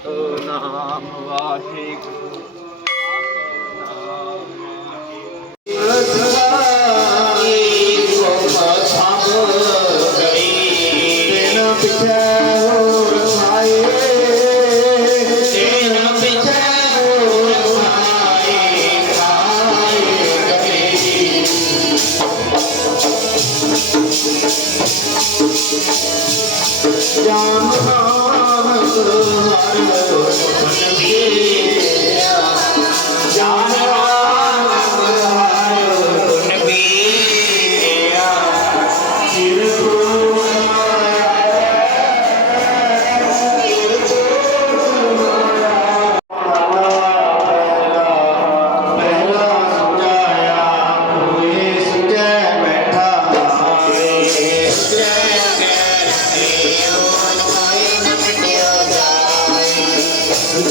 Satnam Waheguru i'm Thank you.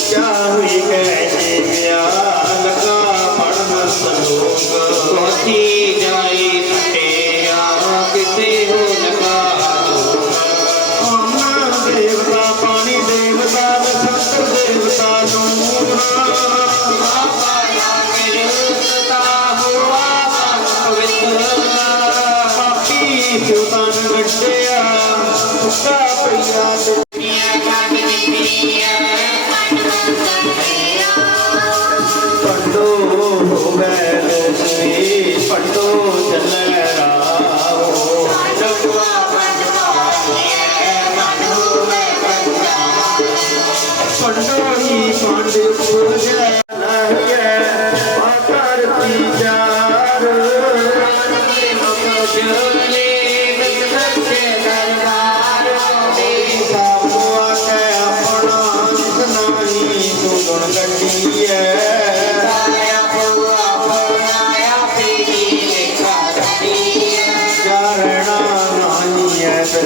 શ્યામ કે શ્યામ કા પરમ સલોક હતી